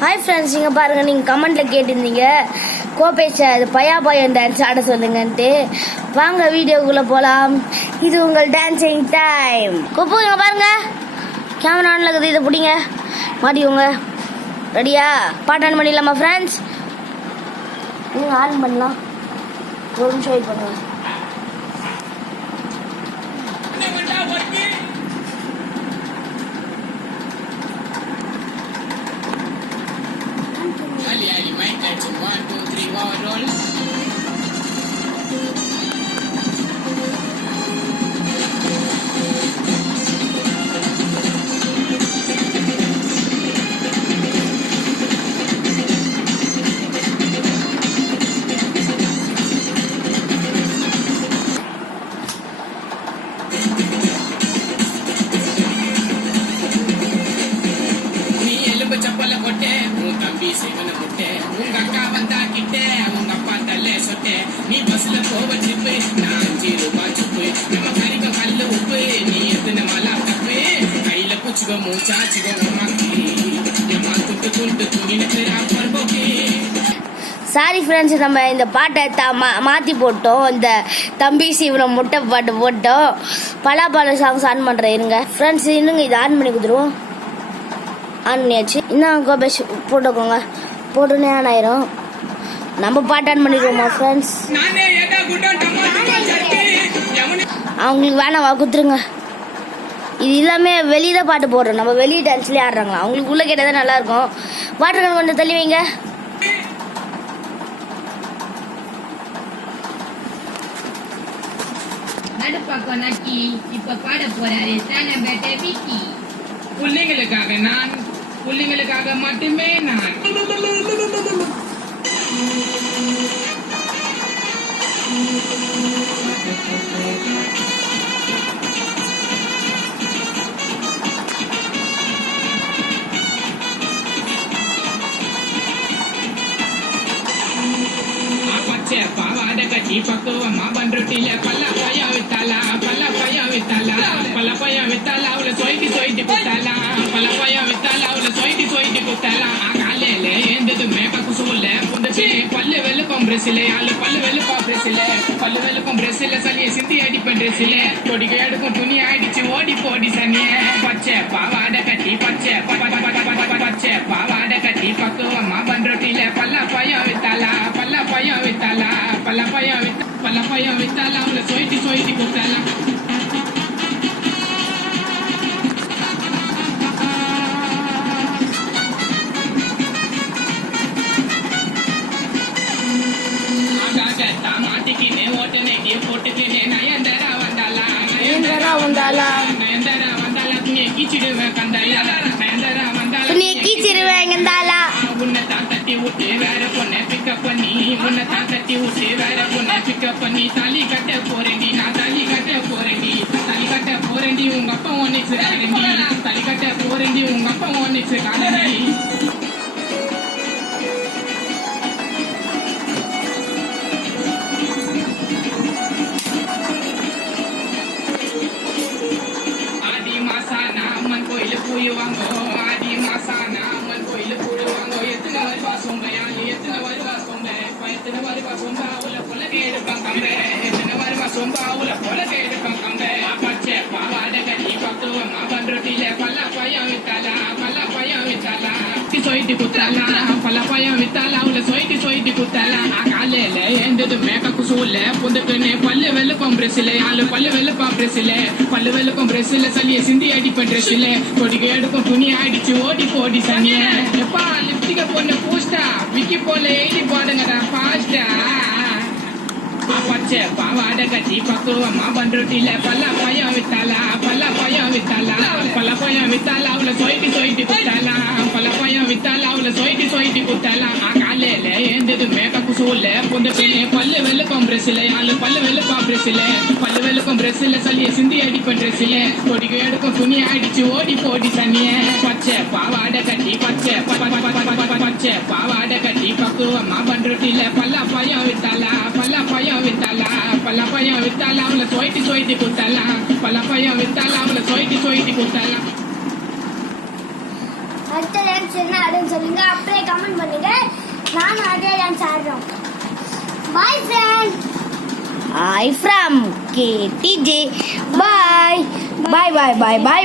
Hi friends, நீங்கள் பாருங்கள், நீங்கள் கமெண்ட்டில் கேட்டிருந்தீங்க கோபேஷ அது பயா பயம் டான்ஸ் ஆட சொல்லுங்கன்ட்டு. வாங்க வீடியோக்குள்ளே போகலாம். இது உங்கள் டான்ஸிங் டைம். இங்கே பாருங்கள், கேமரா ஆனில் இருக்குது, இதை பிடிங்க, மாட்டிக்கோங்க. ரெடியா? பாட்டு ஆன் பண்ணிடலாமா ஃப்ரெண்ட்ஸ்? நீங்கள் ஆன் பண்ணலாம். ஒரு நிமிஷம் வெயிட் பண்ணுங்கள். One, two, three, roll. நீ எலும்பு சப்பல போட்டே உன் தம்பி சிவன முட்டே உங்க அக்கா வந்தா கிட்டே உங்க அப்பா தல்ல சொட்டே நீ பஸ்ல போவ சிப்பு நான் 5 ரூபாய் சிப்பு நம்ம கறிக்க கல்லு உப்பு நீ எத்தனை மலா தப்பு கையில பூச்சிக்கோ மூச்சாச்சிக்கோ உமாக்கி எம்மா துட்டு துண்டு துணினு பர்போக்கி. சாரி ஃப்ரெண்ட்ஸ், நம்ம இந்த பாட்டை மாற்றி போட்டோம். இந்த தம்பி சிவனம் முட்டை பாட்டு போட்டோம். பலாப்பால சாங்ஸ் ஆன் பண்ணுறேன் இருங்க ஃப்ரெண்ட்ஸ். இன்னுங்க இதை ஆன் பண்ணி கொடுத்துருவோம். ஆன் பண்ணியாச்சு. இன்னும் கோபேஷ் போட்டுக்கோங்க. போட்டுனே ஆன் ஆயிரும். நம்ம பாட்டு ஆன் பண்ணிடுவோமா ஃப்ரெண்ட்ஸ்? அவங்களுக்கு வேணாம், குத்துருங்க. இது எல்லாமே வெளியே தான் பாட்டு போடுறோம். நம்ம வெளியே டான்ஸ்லேயே ஆடுறாங்களா? அவங்களுக்கு உள்ள கேட்டால் தான் நல்லாயிருக்கும். வாட்டர் கொஞ்சம் தள்ளி வைங்க. நடுப்பக்கம் நக்கி இப்ப பாட போறாரு தானே பேட்டை விக்கி. புள்ளைங்களுக்காக நான், புள்ளைங்களுக்காக மட்டுமே நான். பாவாட கட்டி பக்குவமா பண்ருட்டில பல்ல பையா வித்தாலா பல்ல பையா வித்தாலா பல்ல பையா வித்தாலா அவள சொயிட்டி சொயிட்டி குத்தாலா பல்ல பையா வித்தாலா அவள சொயிட்டி சொயிட்டி குத்தாலா. காலையில எந்தது மேக்கப்பு சூழ்ல புந்துச்சு பல்லு வெளுப்பம் பிரசில ஆளு பல்லு வெளுப்பா பிரசில பல்லு வெளுப்பம் பிரசில சளிய சிந்தி அடிப்பேன் ட்ரெஸ்ல கொடிக்க எடுக்கும் துணி ஆயிடுச்சு ஓடி போடி சனிய. பச்சை பாவாட கட்டி பச்சை பச்சை பாவாட கட்டி பக்குவமா பண்ருட்டில பல்ல பையா வித்தாலா பல்ல பையா வித்தாலா பல்ல பையா வித்தாலா அவள சொயிட்டி சொயிட்டி குத்தாலா. மாட்டிக்கினே ஓட்டனே போட்டுக்கினே நயன்தரா வந்தாலா நயன்தரா வந்தாலா துணியை கீச்சிடுவேன் கந்தாலா நயன்தரா வந்தாலா துணியை கீச்சிடுவேன் கந்தாலா. உன்னை தான் தட்டி விட்டு வேற பொண்ணை பிக்கப் பண்ணி உன்னை தான் தட்டி விட்டு வேற பொண்ணை பிக்கப் பண்ணி தாலி கட்ட போறேன்டி நான் தாலி கட்ட போறேன்டி தாலி கட்ட போறேன்டி உங்க அப்பா ஒன்னைக்கு தாலி கட்ட போறேன்டி உங்க அப்பா ஒன்னைக்கு காலடி. ஆடி மாசான அம்மன் கோயில போயுவாங்கோ ஆடி மாசான அம்மன் கோயில போடுவாங்கோ. எத்தனை வருவா சொம்பையாளி எத்தனை வருவா சொம்பை எத்தனை வருவா சொம்பா உள்ள பொல கேடுப்பான் கம்பை எத்தனை வருவா சொம்பா உள்ள பொல கேடுப்பான் கம்பை. பச்சை பாவாட கட்டி பக்குவமா பண்ருட்டில பல்ல பையன் வித்தாலா பல்ல பையன் வித்தாலா சொயிட்டி குத்தாலா பல்ல பையன் வித்தாலா உள்ள சொயிட்டி சொயிட்டி குத்தாலா. காலையில எந்தது மேக்கப்பு சூழ்ல புந்துக்குன்னு பல்லு வெளுப்பம் பிரசில ஆளு பல்லு வெளுப்பா பிரசில பல்லு வெளுப்பம் பிரசில சளிய சிந்தி அடிப்பேன் ட்ரெஸ்ல கொடிக்க எடுக்கும் துணி ஆயிடுச்சு ஓடி போடி சனிய. எப்பா லிப்டிக்க பொண்ணு பூஸ்டா விக்கி போல எழுதி போடுங்கடா பாஸ்டா. பச்சை பாவாட கட்டி பக்குவமா பண்ருட்டில பல்ல பையன் வித்தாலா பல்ல பையன் வித்தாலா பல்ல பையன் வித்தாலா அவள சொயிட்டி சொயிட்டி குத்தாலா பல்ல பையன் வித்தாலா அவள சொயிட்டி சொயிட்டி குத்தாலா. காலையில எந்தது மேக்கப்பு சூழ்ல புந்துக்குன்னு பல்லு வெளுப்பம் பிரசில ஆளு பல்லு வெளுப்பா பிரசில பல்லு வெளுப்பம் பிரசில சளிய சிந்தி அடிப்பேன் ட்ரெஸ்ல கொடிக்க எடுக்கும் துணி ஆயிடுச்சு ஓடி போடி சனிய. பச்சை பாவாட கட்டி பச்சை பாவாட கட்டி பக்குவமா பண்ருட்டில பல்ல பையன் வித்தாலா பல்ல பையன் வித்தாலா பல்ல பையன் வித்தாலா அவள சொயிட்டி சொயிட்டி குத்தாலா பல்ல பையன் வித்தாலா அவள சொயிட்டி சொயிட்டி குத்தாலா. அடுத்த டான்ஸ் என்ன ஆடுன்னு சொல்லுங்க, அப்படியே கமெண்ட் பண்ணுங்க. நானும் அதே டான்ஸ் ஆடுறோம். Boyfriend. I from KTJ. Bye. Bye.